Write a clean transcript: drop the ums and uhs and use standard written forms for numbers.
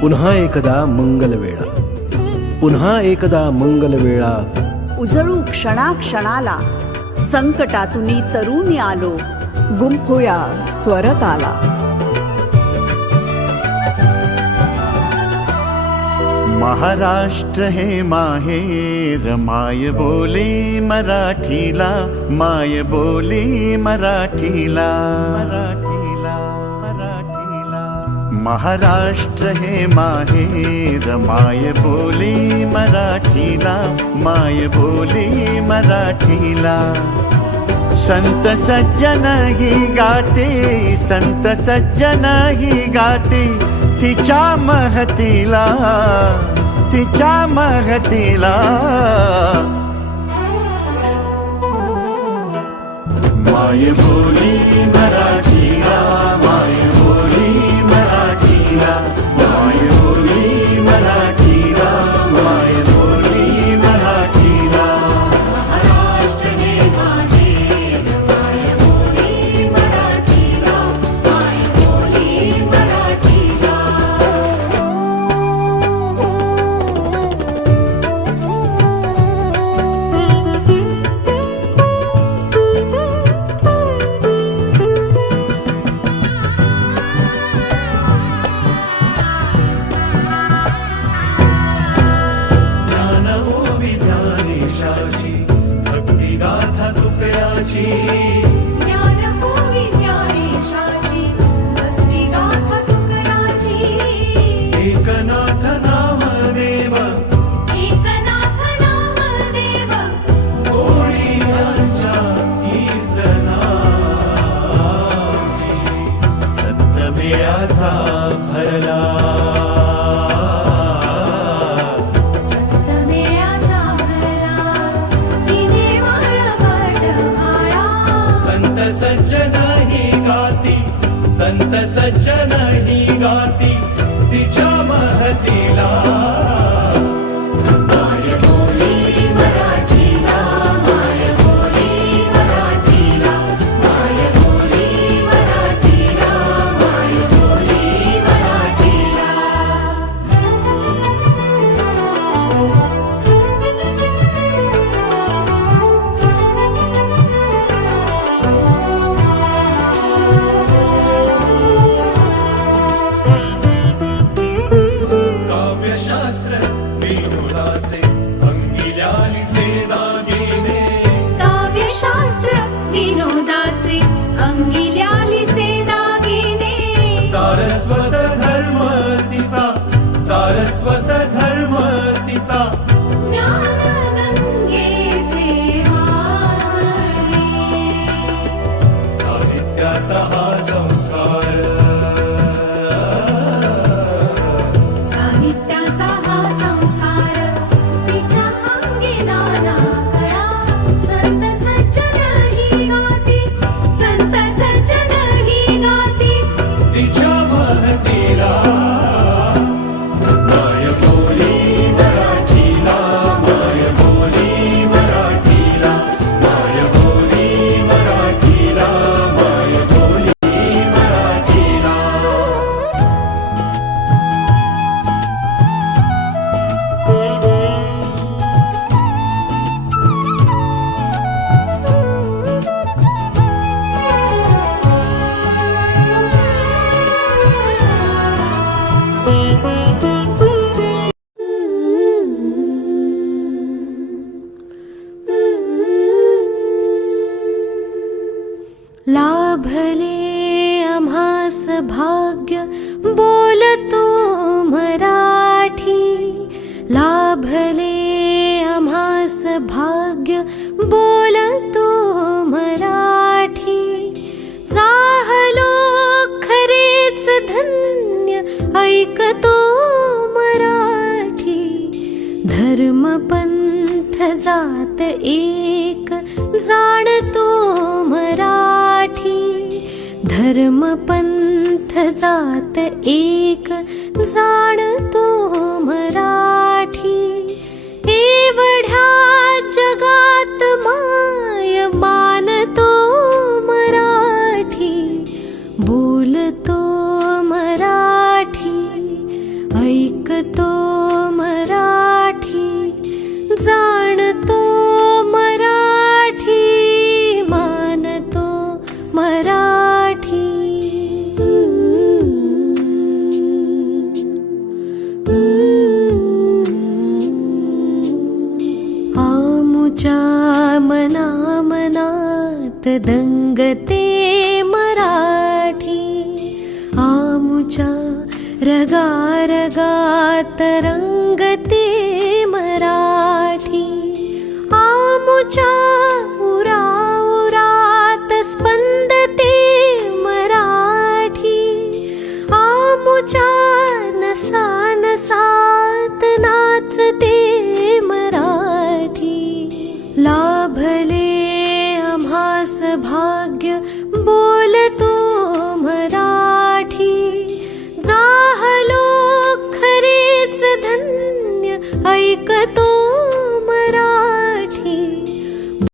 पुन्हा एकदा मंगलवेळा, पुन्हा एकदा मंगलवेळा. उजळू क्षणाक्षणाला, संकटातूनी तरुणी आलो, गुंफूया स्वरताला. महाराष्ट्र हे माहेर, माय बोली मराठीला, माय बोली मराठीला, मराठीला, मराठीला. महाराष्ट्र हे माहेर, माय बोली मराठीला, माय बोली मराठीला. संत सज्जन ही गाते, संत सज्जन ही गाते, तिच्या महतीला, तिच्या महतीला. माय बोली मराठीला, माय बोली मराठीला, माय बोली मराठीला, माय बोली मराठीला. महाराष्ट्र हे माहेर, माय बोली मराठीला, माय बोली मराठीला. ज्ञानभूमी ज्ञानेशाची, भक्तिगाथा तुकयाची. एकनाथ नामदेव, एकनाथ नामदेव, कोळीयांच्या कीर्तनाची. सप्तमेळाचा भरला, सप्तमेळाचा भरला, तिने वळवटमाळा. संत सज्जन ही गाती, संत सज्जन ही गाती, तिच्या महतीला. माय बोली मराठीला, माय बोली मराठीला, माय बोली मराठीला, माय बोली मराठीला. काव्यशास्त्र विनोदाचे अंगिल्याली सेदा गेले. काव्यशास्त्र विनोदाचे अंगिल्याली दागिने. सारस्वत धर्म तिचा, सारस्वत धर्म तिचा. ज्ञानगंगेचे वाळे. साहित्याचा हा संस्कार, साहित्याचा हा संस्कार, तिच्या अंगी नाना कळा. संत सज्जन ही गाती, संत सज्जन ही गाती. तिच्या महतीला. माय बोली मराठीला, माय बोली मराठीला, माय बोली मराठीला, माय बोली मराठीला. लाभले आम्हास भाग्य बोलतो मराठी. लाभले आम्हास भाग्य बोलतो मराठी. चाहलो खरेच धन्य ऐकतो मराठी. धर्म पंथ जात एक जाणतो मराठी. धर्म पंथ जात एक जाणतो मराठी. एवढ्या जगात माय मानतो मराठी. बोलतो मराठी. आमुच्या मनामनात दंगते मराठी, आमुच्या रगा रगात रंगते